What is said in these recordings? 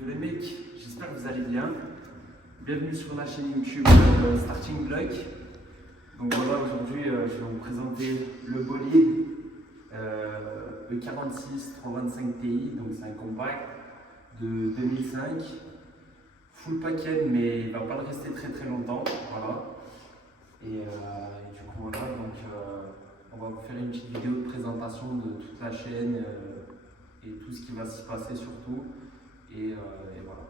Et les mecs, j'espère que vous allez bien. Bienvenue sur la chaîne YouTube Starting Block. Donc voilà, aujourd'hui je vais vous présenter le bolide E46 325 Ti. Donc c'est un compact de 2005. Full package, mais il ne va pas le rester très longtemps. Voilà. Et du coup voilà, donc on va vous faire une petite vidéo de présentation de toute la chaîne et tout ce qui va s'y passer surtout. Et voilà.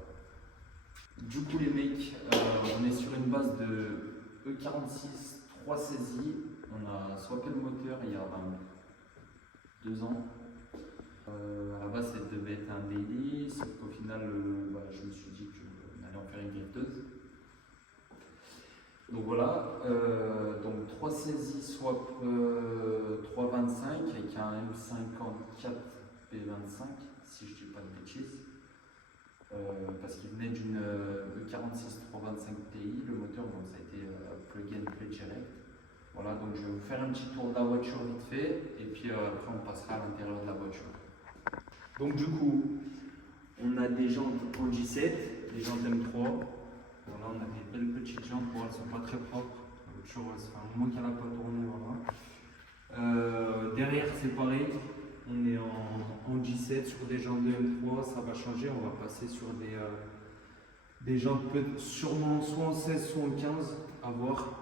Du coup les mecs, on est sur une base de E46 3 saisie. On a swappé le moteur il y a 2 ans. À la base ça devait être un daily, sauf qu'au final je me suis dit qu'on allait en faire une grifteuse. Donc voilà, donc 3 saisies swap 325 avec un M54 P25 si je ne dis pas de bêtises. Parce qu'il venait d'une E46 325 Ti, le moteur, donc ça a été plug and play direct. Voilà, donc je vais vous faire un petit tour de la voiture vite fait, et puis après on passera à l'intérieur de la voiture. Donc du coup, on a des jantes en J7, des jantes M3. Voilà, on a des belles petites jantes, elles ne sont pas très propres. La voiture, ça fait un moment qu'elle n'a pas tourné, voilà. Derrière, c'est pareil. On est en J7 sur des jantes de M3, ça va changer, on va passer sur des jantes sûrement soit en 16, soit en 15, à voir,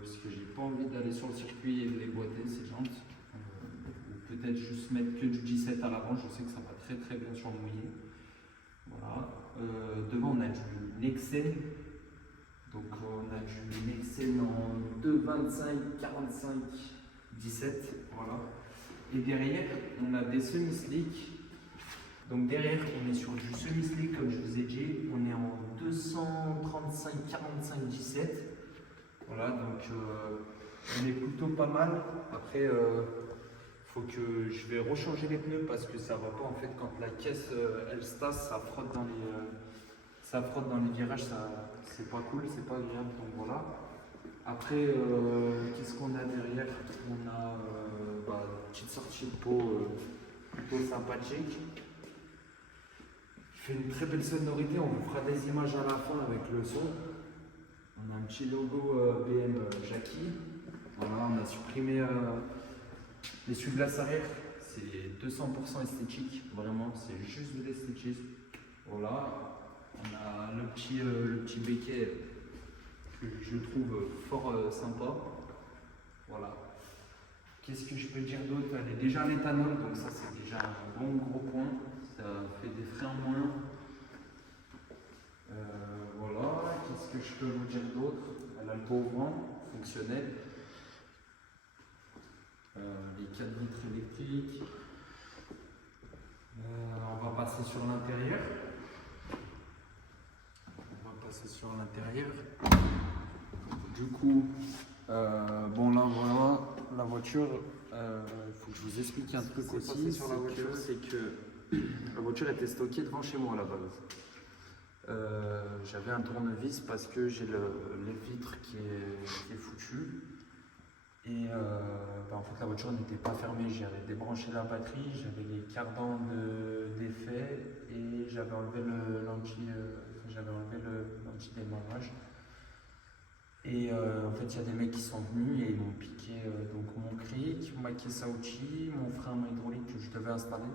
parce que j'ai pas envie d'aller sur le circuit et de les boiter ces jantes. Ou peut-être juste mettre que du J7 à l'avant, je sais que ça va très bien sur le mouillé. Voilà. Devant on a du Nexen, donc on a du Nexen en 2.25, 45, 17, voilà. Et derrière, on a des semi-slick. Donc derrière, on est sur du semi-slick, comme je vous ai dit. On est en 235, 45, 17. Voilà, donc on est plutôt pas mal. Après, faut que je vais rechanger les pneus parce que ça va pas. En fait, quand la caisse elle se tasse, ça frotte dans les virages. C'est pas cool, c'est pas agréable. Donc voilà. Après, qu'est-ce qu'on a derrière? On a une petite sortie de peau plutôt sympathique. Il fait une très belle sonorité, on vous fera des images à la fin avec le son. On a un petit logo BM Jackie. Voilà, on a supprimé l'essuie-glace arrière. C'est 200% esthétique, vraiment, c'est juste de l'esthétisme. Voilà, on a le petit béquet que je trouve fort sympa. Voilà. Qu'est-ce que je peux dire d'autre? Elle est déjà à l'éthanol, donc ça c'est déjà un bon gros point. Ça fait des frais en moins. Voilà. Qu'est-ce que je peux vous dire d'autre? Elle a le pot ouvrant, fonctionnel. Les 4 vitres électriques. On va passer sur l'intérieur. Du coup, bon là voilà, la voiture, il faut que je vous explique un truc aussi sur la voiture, c'est que la voiture était stockée devant chez moi à la base. J'avais un tournevis parce que j'ai les vitres qui est foutu. Et en fait la voiture n'était pas fermée, j'avais débranché la batterie, j'avais les cardans d'effet et j'avais enlevé le l'anti-démarrage. Et en fait il y a des mecs qui sont venus et ils m'ont piqué donc mon cric, ma caisse à outils, mon frein hydraulique que je devais installer.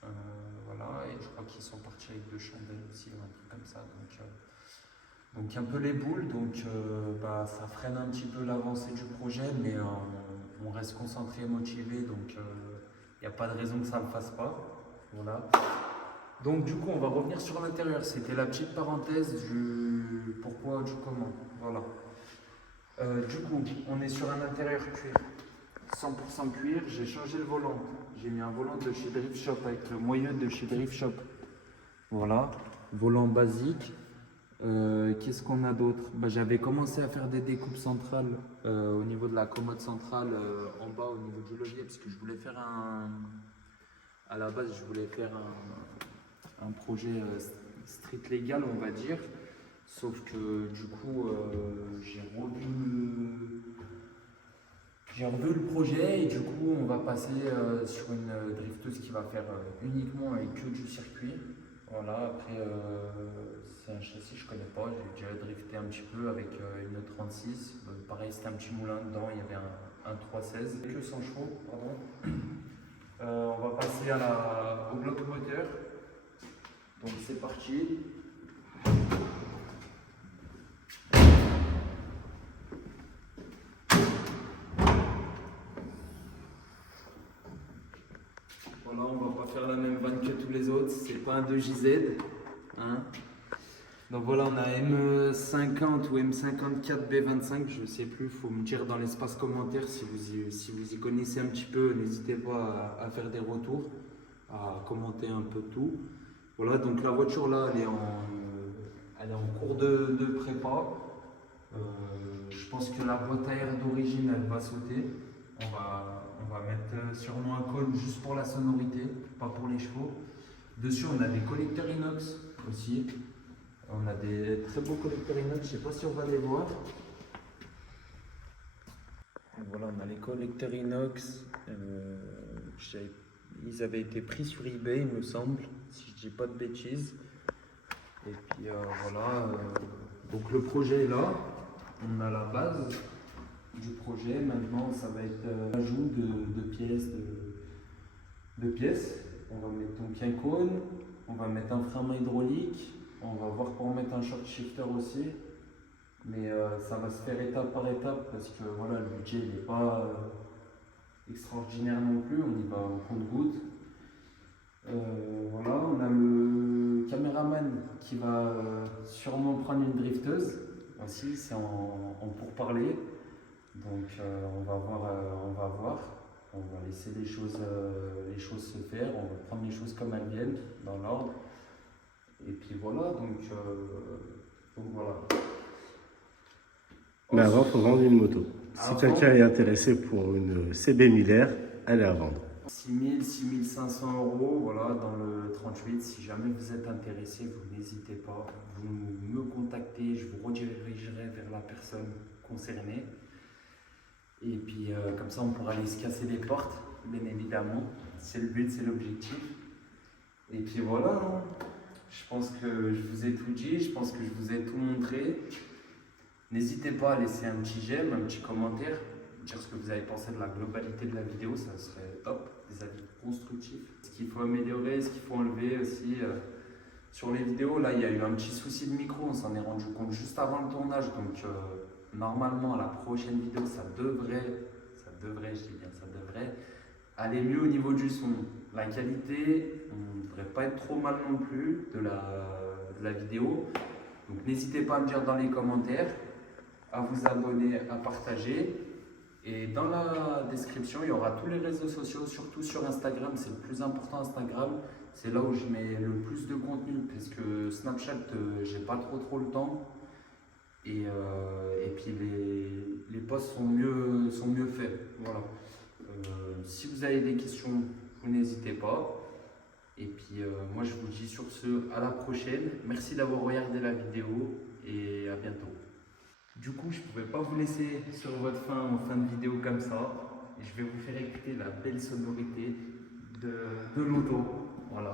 Voilà, et je crois qu'ils sont partis avec 2 chandelles aussi ou un truc comme ça. Donc un peu les boules, donc ça freine un petit peu l'avancée du projet, mais on reste concentré et motivé, donc il n'y a pas de raison que ça ne le fasse pas. Voilà. Donc du coup on va revenir sur l'intérieur, c'était la petite parenthèse du pourquoi, du comment. Voilà. Du coup on est sur un intérieur cuir, 100% cuir, j'ai changé le volant, j'ai mis un volant de chez Drift Shop avec le moyeu de chez Drift Shop. Voilà, volant basique. Qu'est-ce qu'on a d'autre? J'avais commencé à faire des découpes centrales au niveau de la commode centrale en bas au niveau du levier parce que je voulais faire à la base je voulais faire un projet street légal on va dire, sauf que du coup j'ai revu le projet et du coup on va passer sur une drifteuse qui va faire uniquement avec que du circuit. Voilà, après, c'est un châssis que je connais pas, j'ai déjà drifté un petit peu avec une 36. Pareil, c'était un petit moulin dedans, il y avait un 316, que 100 chevaux, pardon. On va passer au bloc moteur. Donc c'est parti. Voilà, on va pas faire la même vanne que tous les autres, c'est pas un 2JZ. Hein. Donc voilà, on a M50 ou M54 B25, je sais plus, il faut me dire dans l'espace commentaire si vous y connaissez un petit peu, n'hésitez pas à faire des retours, à commenter un peu tout. Voilà, donc la voiture là, elle est en cours de prépa. Je pense que la boîte à air d'origine, elle va sauter. On va mettre sûrement un cône juste pour la sonorité, pas pour les chevaux. Dessus, on a des collecteurs inox aussi. On a des très beaux collecteurs inox, je ne sais pas si on va les voir. Donc voilà, on a les collecteurs inox. Ils avaient été pris sur eBay, il me semble, si je dis pas de bêtises. Et puis voilà, donc le projet est là. On a la base du projet. Maintenant, ça va être l'ajout de pièces. On va mettre donc un cône, on va mettre un frein à main hydraulique. On va voir pour mettre un short shifter aussi, mais ça va se faire étape par étape parce que voilà, le budget n'est pas extraordinaire non plus, on y va au compte-gouttes. Voilà, on a le caméraman qui va sûrement prendre une drifteuse aussi, c'est en pourparlers. Donc on va voir, on va laisser les choses se faire, on va prendre les choses comme elles viennent, dans l'ordre. Et puis voilà, donc voilà. Mais avant, il faut vendre une moto. Si quelqu'un est intéressé pour une CB 1000R, elle est à vendre. 6 000, 6 500 euros, voilà, dans le 38. Si jamais vous êtes intéressé, vous n'hésitez pas. Vous me contactez, je vous redirigerai vers la personne concernée. Et puis comme ça, on pourra aller se casser les portes, bien évidemment. C'est le but, c'est l'objectif. Et puis voilà, hein. Je pense que je vous ai tout dit, je pense que je vous ai tout montré. N'hésitez pas à laisser un petit j'aime, un petit commentaire, dire ce que vous avez pensé de la globalité de la vidéo, ça serait top, des avis constructifs. Ce qu'il faut améliorer, ce qu'il faut enlever aussi. Sur les vidéos, là, il y a eu un petit souci de micro, on s'en est rendu compte juste avant le tournage, donc normalement, à la prochaine vidéo, ça devrait, je dis bien, ça devrait aller mieux au niveau du son. La qualité, on ne devrait pas être trop mal non plus de la vidéo. Donc n'hésitez pas à me dire dans les commentaires, à vous abonner, à partager. Et dans la description, il y aura tous les réseaux sociaux, surtout sur Instagram. C'est le plus important, Instagram. C'est là où je mets le plus de contenu parce que Snapchat, j'ai pas trop le temps. Et puis les posts sont mieux faits. Voilà. Si vous avez des questions, vous n'hésitez pas. Et puis moi je vous dis sur ce, à la prochaine. Merci d'avoir regardé la vidéo et à bientôt. Du coup, je ne pouvais pas vous laisser sur votre faim en fin de vidéo comme ça. Et je vais vous faire écouter la belle sonorité de l'auto. Voilà.